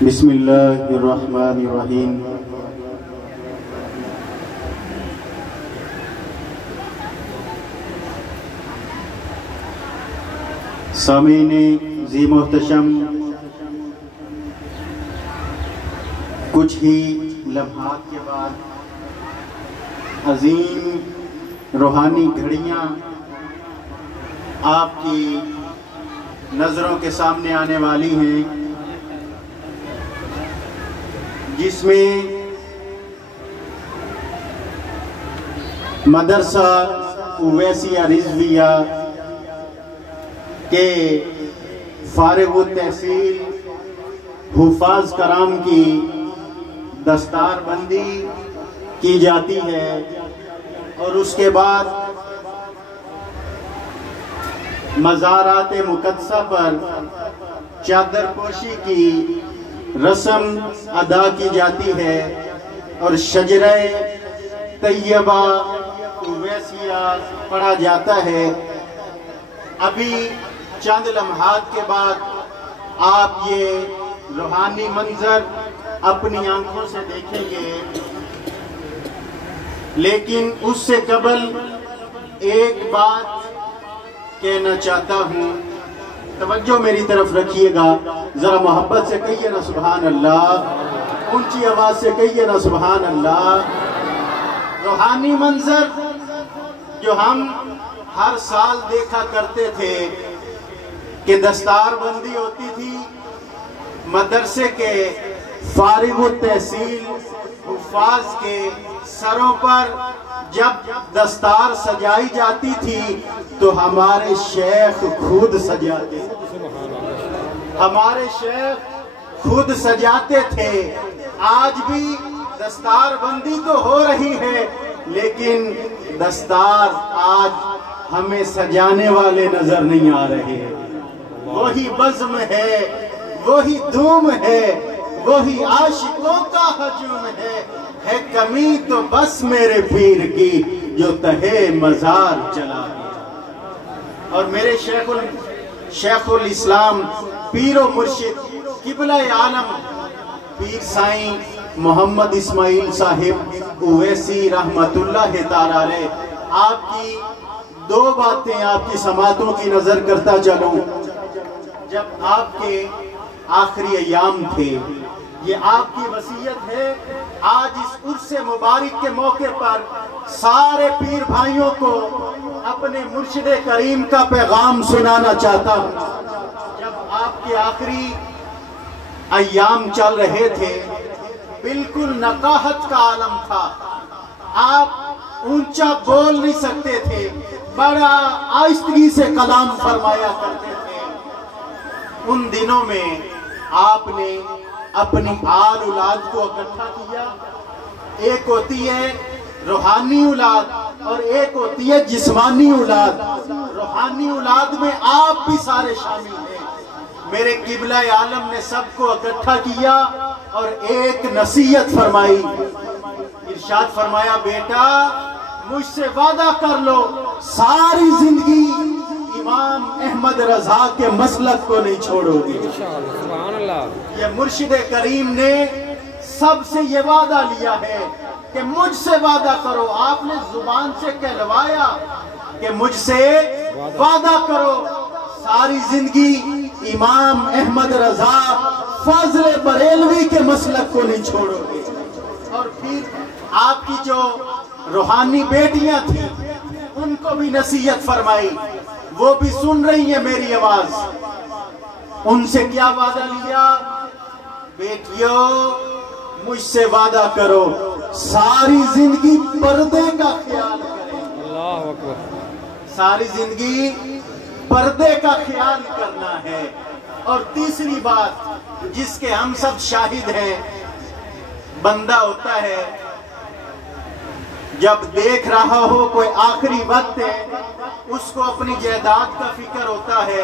बिस्मिल्लाहिर्रहमानिर्रहीम। सामीने ज़ी मोहतशम, कुछ ही लम्हात के बाद अजीम रूहानी घड़ियाँ आपकी नज़रों के सामने आने वाली हैं, जिसमें मदरसा उवैसिया रिज़विया के फारिग तहसील हुफ़ाज़ कराम की दस्तारबंदी की जाती है और उसके बाद मज़ारात मुक़द्दसा पर चादर पोशी की रस्म अदा की जाती है और शजरे तैयबा उवैसिया पढ़ा जाता है। अभी चंद लम्हात के बाद आप ये रूहानी मंजर अपनी आंखों से देखेंगे, लेकिन उससे कबल एक बात कहना चाहता हूँ। तवज्जो मेरी तरफ रखिएगा, जरा मोहब्बत से कहिए ना सुभान अल्लाह, ऊंची आवाज से कहिए ना सुभान अल्लाह। रूहानी मंजर जो हम हर साल देखा करते थे कि दस्तारबंदी होती थी, मदरसे के फारिग तहसील हुफ़ाज़ के सरों पर जब दस्तार सजाई जाती थी तो हमारे शेख खुद सजाते थे, हमारे शेख खुद सजाते थे। आज भी दस्तारबंदी तो हो रही है, लेकिन दस्तार आज हमें सजाने वाले नजर नहीं आ रहे। वही बज़्म है, वही धूम है, वही आशिकों का हजूम है कमी तो बस मेरे पीर की जो तहे मजार चला गया। और मेरे शेखुल इस्लाम पीरो मुर्शिद किबला आलम पीर साईं मोहम्मद इस्माइल साहिब उवैसी रहमतुल्लाह ताला अलैह, आपकी दो बातें आपकी समातों की नजर करता चलूं। जब आपके आखिरी अयाम थे, ये आपकी वसीयत है। आज इस उर्स मुबारक के मौके पर सारे पीर भाइयों को अपने मुर्शिद करीम का पैगाम सुनाना चाहता हूँ। जब आपके आखिरी अयाम चल रहे थे, बिल्कुल नकाहत का आलम था, आप ऊंचा बोल नहीं सकते थे, बड़ा आहिस्तगी से कलाम फरमाया करते थे। उन दिनों में आपने अपनी आल औलाद को इकट्ठा किया। एक होती है रूहानी औलाद और एक होती है जिस्मानी औलाद। रूहानी औलाद में आप भी सारे शामिल हैं। मेरे किबला आलम ने सबको इकट्ठा किया और एक नसीहत फरमाई। इरशाद फरमाया, बेटा मुझसे वादा कर लो, सारी जिंदगी इमाम अहमद रजा के मसलक को नहीं छोड़ोगे। ये मुर्शिद करीम ने सबसे ये वादा लिया है कि मुझसे वादा करो। आपने जुबान से कहलवाया कि मुझसे वादा करो, सारी जिंदगी इमाम अहमद रजा फजल बरेलवी के मसलक को नहीं छोड़ोगे। और फिर आपकी जो रूहानी बेटियां थी, उनको भी नसीहत फरमाई, वो भी सुन रही है मेरी आवाज। उनसे क्या वादा लिया? बेटियों मुझसे वादा करो, सारी जिंदगी पर्दे का ख्याल करें। अल्लाह अकबर। सारी जिंदगी पर्दे का ख्याल करना है। और तीसरी बात जिसके हम सब शाहिद हैं, बंदा होता है जब देख रहा हो कोई आखिरी वक्त है, उसको अपनी जायदाद का फिक्र होता है,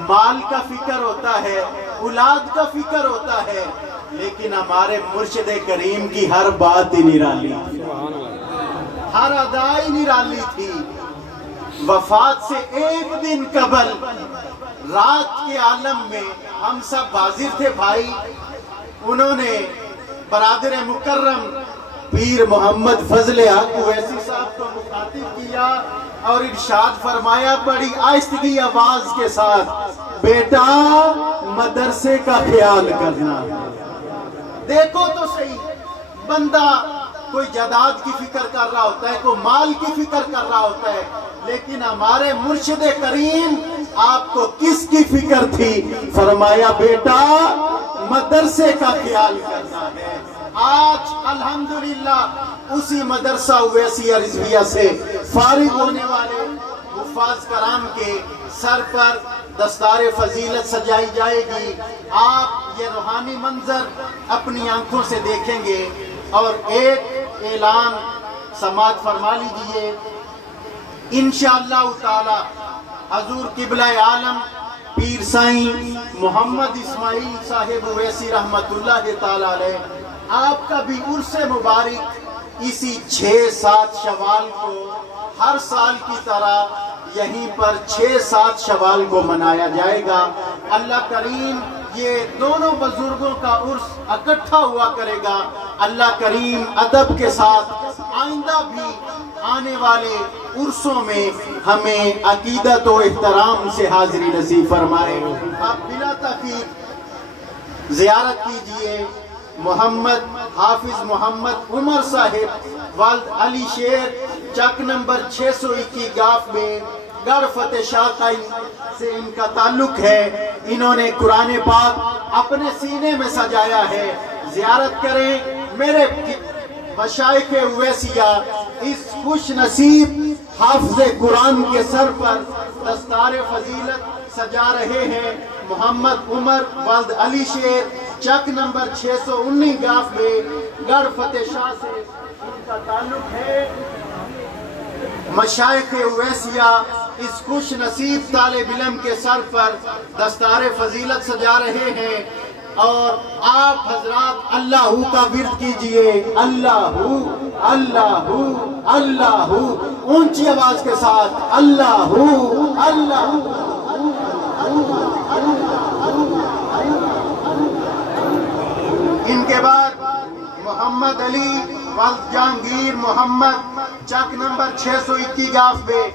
माल का फिक्र होता है, औलाद का फिक्र होता है। लेकिन हमारे मुर्शिद करीम की हर बात ही निराली थी, हर अदाई निराली थी। वफात से एक दिन कबल रात के आलम में हम सब हाजिर थे भाई। उन्होंने बरादर मुकर्रम पीर मोहम्मद फजले हक वैसी साहब को मुखातिब किया और इरशाद फरमाया बड़ी आहिस्तगी आवाज के साथ, बेटा मदरसे का ख्याल करना। देखो तो सही, बंदा कोई जायदाद की फिक्र कर रहा होता है, कोई माल की फिक्र कर रहा होता है, लेकिन हमारे मुर्शिद करीम आपको किसकी फिक्र थी? फरमाया बेटा मदरसे का ख्याल करना है। आज अल्हम्दुलिल्लाह उसी मदरसा उवैसिया रिजविया से फारिग होने वाले हुफ्फाज कराम के सर पर दस्तारे फजीलत सजाई जाएगी। आप ये रूहानी मंजर अपनी आंखों से देखेंगे। और एक ऐलान समात फरमा लीजिए, इंशाअल्लाह ताला हजूर किबला आलम पीर साईं मोहम्मद इस्माइल साहिब वैसी रहमतुल्लाह ताला अलैह आपका भी उर्से मुबारक इसी 6-7 शवाल को हर साल की तरह यहीं पर 6-7 शवाल को मनाया जाएगा। अल्लाह करीम ये दोनों बुजुर्गों का उर्स इकट्ठा हुआ करेगा। अल्लाह करीम अदब के साथ आइंदा भी आने वाले उर्सों में हमें अकीदत और एहतराम से हाजिरी नसीब फरमाए। आप बिला तखीर जियारत कीजिए मोहम्मद हाफिज मोहम्मद उमर साहिब वाल्द अली शेर चक नंबर 621 गाफ में गढ़ फतेह शाह से इनका ताल्लुक है। इन्होंने कुरान पाक अपने सीने में सजाया है। जियारत करें मेरे मशाइख उवैसिया इस खुश नसीब हाफिज़े कुरान के सर पर दस्तारे फजीलत सजा रहे हैं। मोहम्मद उमर वाल्द अली शेर चक नंबर 619 गाफ में गढ़ फतेह शाह से इनका ताल्लुक है। मशाइख उवैसिया इस खुश नसीब तालिब इल्म के सर पर दस्तारे फजीलत सजा रहे हैं। और आप हजरात अल्लाहू का विर्द कीजिए, अल्लाहू अल्लाहू अल्लाहू, ऊंची आवाज के साथ अल्लाहू अल्लाहू। इनके बाद मोहम्मद अली वाल्द जहांगीर मोहम्मद चक नंबर 621 गाफ में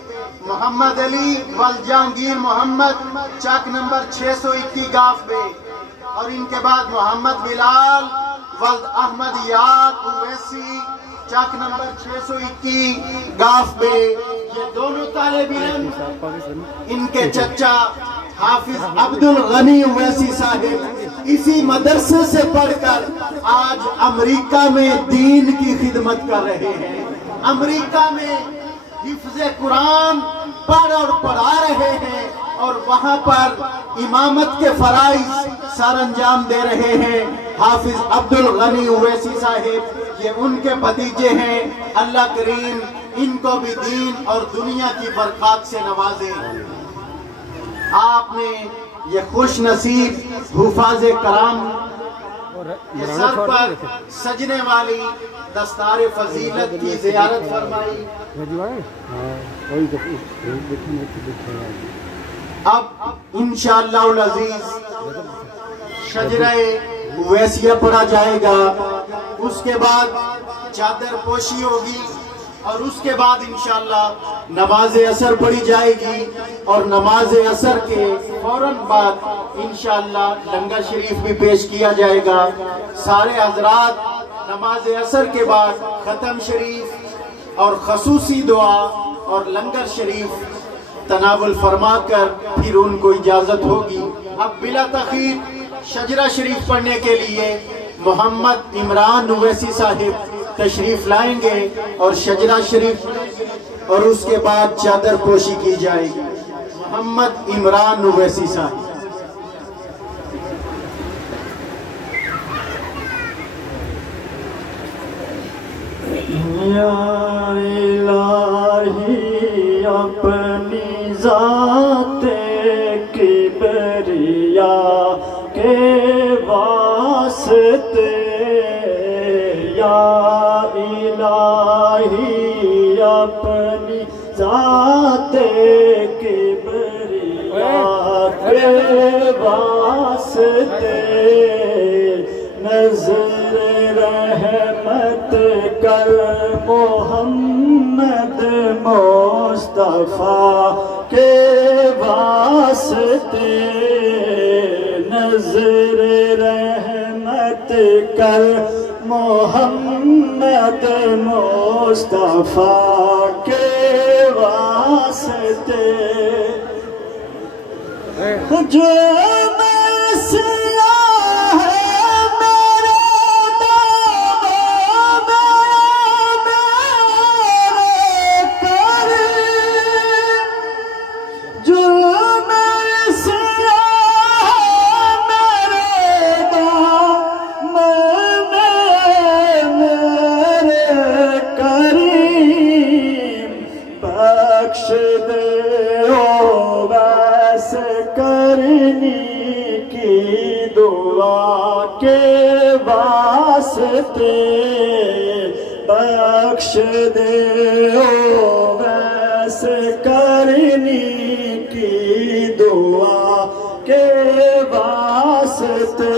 मोहम्मद अली वाल्द जहांगीर मोहम्मद चक नंबर 621 गाफ में। और इनके बाद मोहम्मद बिलाल वाल्द अहमद याद उवैसी चक नंबर 621 गाफ में। ये दोनों तालिब इल्म इनके चचा हाफिज अब्दुल गनी उवैसी साहिब इसी मदरसे से पढ़कर आज अमेरिका में दीन की खिदमत कर रहे हैं। अमेरिका में हिफ्ज़े कुरान पढ़ और पढ़ा रहे हैं और वहां पर इमामत के फराइज सर अंजाम दे रहे हैं। हाफिज अब्दुल गनी उवैसी साहिब ये उनके भतीजे हैं। अल्लाह करीम इनको भी दीन और दुनिया की बरकत से नवाजे। आपने ये खुश नसीब हुफाज़े कराम के सर पर सजने वाली दस्तारे फजीलत की ज़ियारत फरमाई। अब इंशाअल्लाह अज़ीज़ शजरे उवैसिया पढ़ा जाएगा। उसके बाद चादर पोशी होगी और उसके बाद इंशाअल्लाह नमाज असर पढ़ी जाएगी। और नमाज असर के फौरन बाद इंशाअल्लाह लंगर शरीफ भी पेश किया जाएगा। सारे हजरात नमाज असर के बाद खत्म शरीफ और खसूसी दुआ और लंगर शरीफ तनावुल फरमा कर फिर उनको इजाजत होगी। अब बिला तखीर शजरा शरीफ पढ़ने के लिए मोहम्मद इमरान उवैसी साहिब तशरीफ लाएंगे और शजरा शरीफ और उसके बाद चादर पोशी की जाएगी। मोहम्मद इमरान उवैसी साहिब। या इलाही अपनी ज़ाते किबरिया के वास्ते, या इलाही अपनी ज़ाते किबरिया के वास्ते नजर रहमत कर मोहम्मद मुस्तफा के वास्ते, नजर रहमत कर मोहम्मद मुस्तफा के वास्ते। जो बख्श दे ओ वैसे करनी की दुआ के वास्ते, बख्श दे ओ वैसे करनी की दुआ के वास्ते।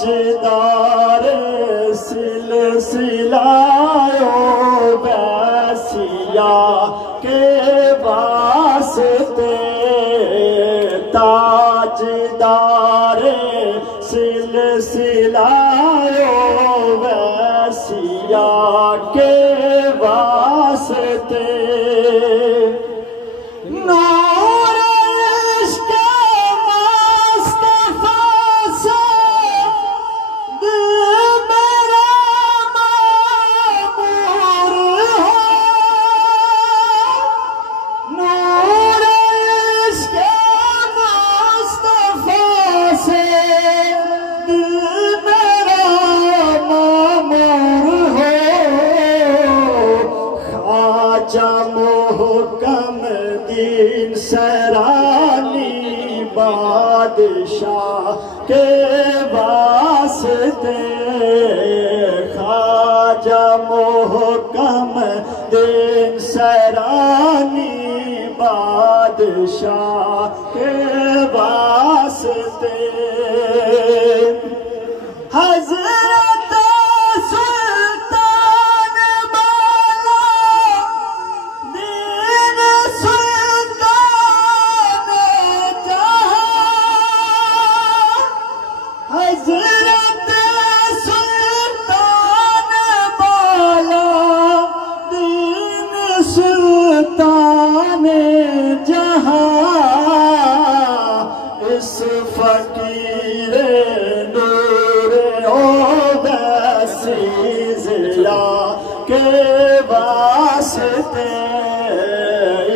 ताजदार सिलसिलायो बैसिया के वास्ते, ताजदार सिलसिलायो बैसिया के वास्ते। मोहकम दीन सरानी बादशाह के वास्ते, ख्वाजा मोहकम दीन सरानी बादशाह के वास्ते। हज़रत इस फकीर नूर ओ वैसी ज़िया के वास्ते,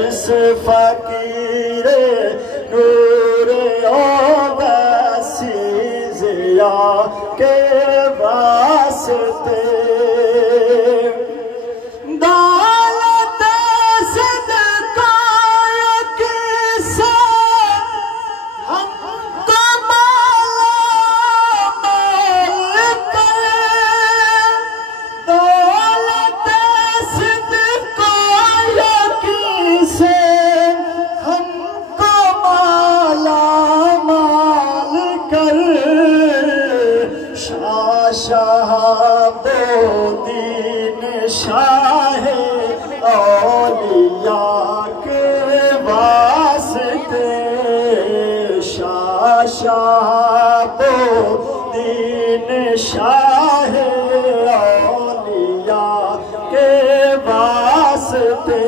इस फकीर नूर ओ वैसी ज़िया के वास्ते। शाहाबुद्दीन शाह औलिया के वास्ते, शाहाबुद्दीन शाह औलिया के वास्ते।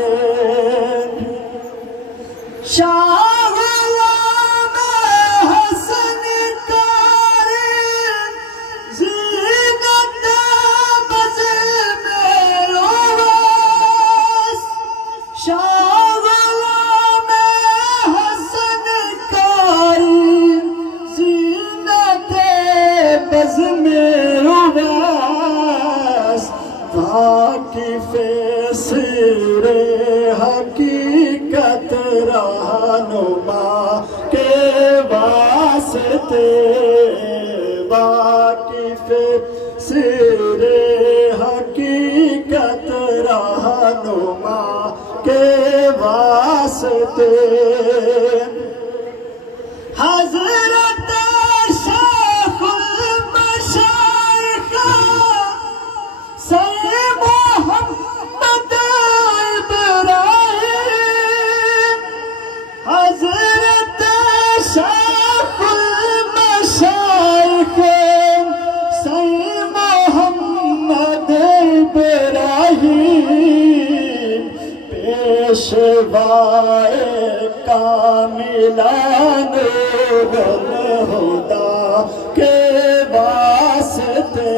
बज़ में वाकिफ़े सिरे हकीकत रहनुमा के वास्ते, वाकिफ़े सिरे हकीकत रहनुमा के वास्ते हज़रत शेखुल मशाइख सैयद मोहम्मद इब्राहिम, हज़रत शेखुल मशाइख सैयद मोहम्मद इब्राहिम, पेशवाए कामिलान हुदा के वास्ते,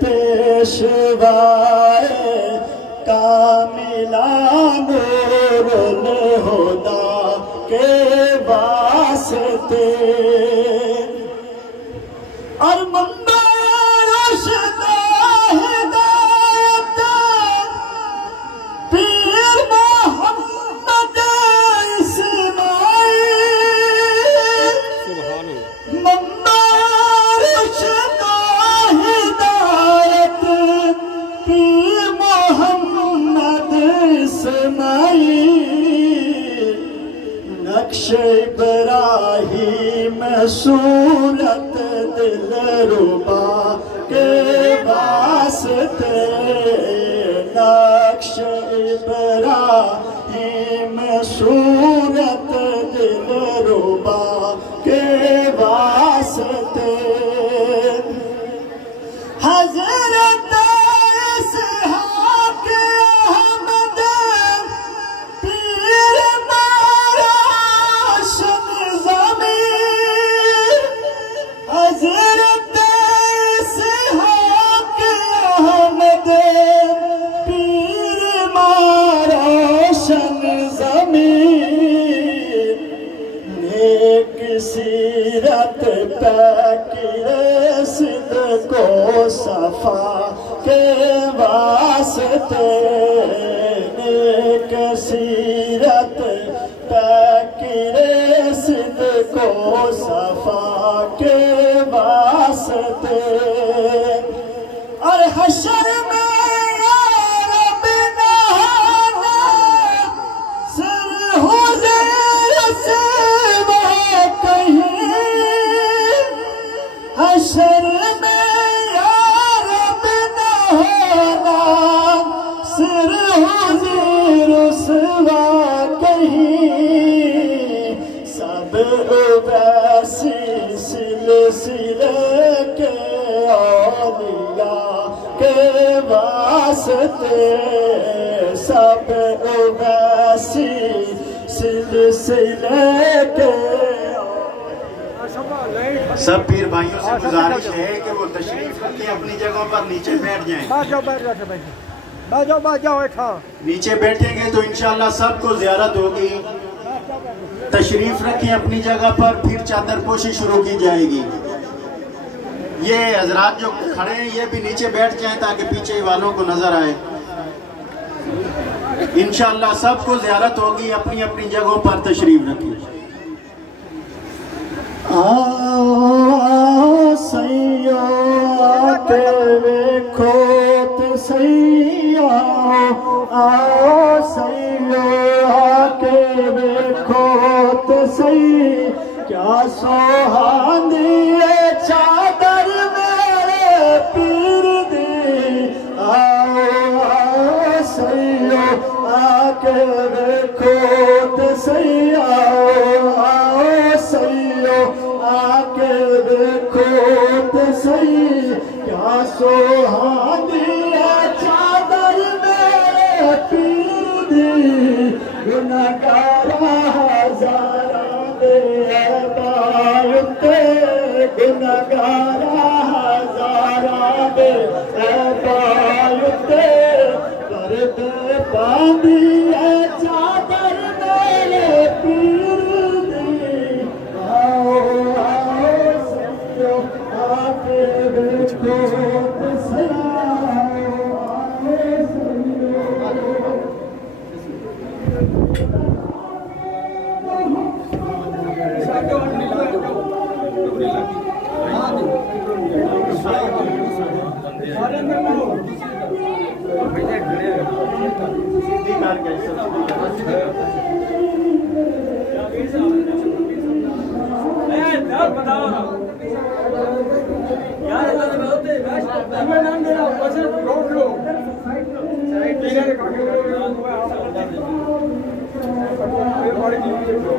पेशवाए कामिलान हुदा के वास्ते और इब्राहिम सूरत दिलरुबा के वास्ते, नक्श इब्राहिम सूरत दिलरुबा के वास्ते हज़रत इसहाक़ अहमद पीर हज़रत इसहाक़ अहमद पीर मारोशन ज़मीन, नेक सीरत पैकिरे सिद्क़ो सफ़ा के वास्ते, नेक सीरत पैकिरे सिद्क़ो सफ़ा के वास्ते और हशर में यार बिना सर हुज़ैर से वो कहीं, हशर में यार बिना सर हुज़ैर से वो कहीं, सब वैसी सिलसिले के औलिया के वास्ते, सब वैसी सिलसिले के। सब पीर भाइयों से गुजारिश है कि वो तशरीफ रखें, अपनी जगहों पर नीचे बैठ जाएं। नीचे बैठेंगे तो इंशाल्लाह सबको ज़ियारत होगी। तशरीफ रखें अपनी जगह पर, फिर चादर पोशी शुरू की जाएगी। ये हजरात जो खड़े हैं ये भी नीचे बैठ जाएं ताकि पीछे वालों को नजर आए। इंशाल्लाह सबको ज़ियारत होगी, अपनी अपनी जगहों पर तशरीफ रखें। आओ सैया के देखो तो सैया, आओ सैया के देखो तो सही, क्या सुहानी चादर मेरे पीर दी। आओ सैया आके देखो तो सही, आओ सैया आके देखो तो सही, क्या सुहानी चादर मेरे पीर दी। गुनहगारा हज़ारा दे बायुते, गुनहगारा हज़ारा दे बायुते, पर्दे बांधी चादर मेरे पीर दी। आओ आओ सैयो आके देखो तो सही, आओ यार बताओ ना यार इतना तो होते मैं नाम दे रहा हूं बस रोक लो साइड पे रे काके बड़ी टीम के लो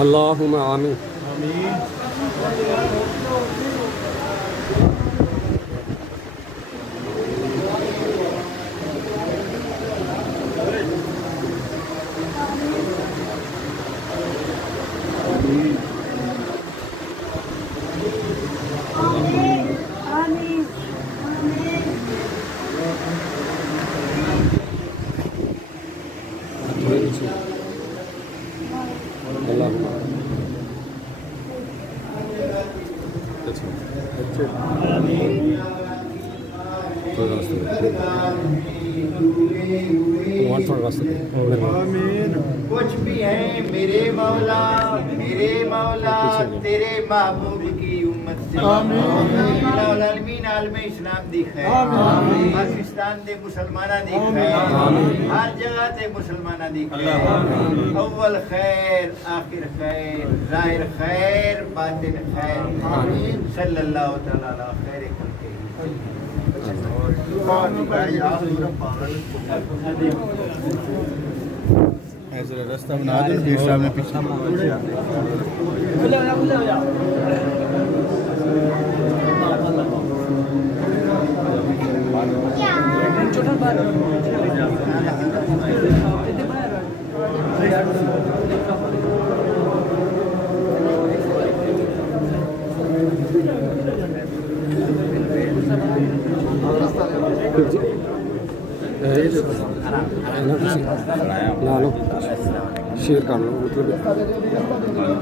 अल्लाहुम्मा आमीन। अल्लाह कुछ भी है मेरे मौला तेरे महबूब की उम्मत से आमीन आलम इस्लाम दी खैर पाकिस्तान दे मुसलमाना दी खैर हर जगह ते मुसलमाना दी खैर अव्वल खैर आखिर खैर जाहिर खैर बातिन खैर आमीन सल्लल्लाहु तआला अला खैर खल्क़ी ऐसा रास्ता बना दो गेट सामने पीछे ला लो शेयर कर लो मतलब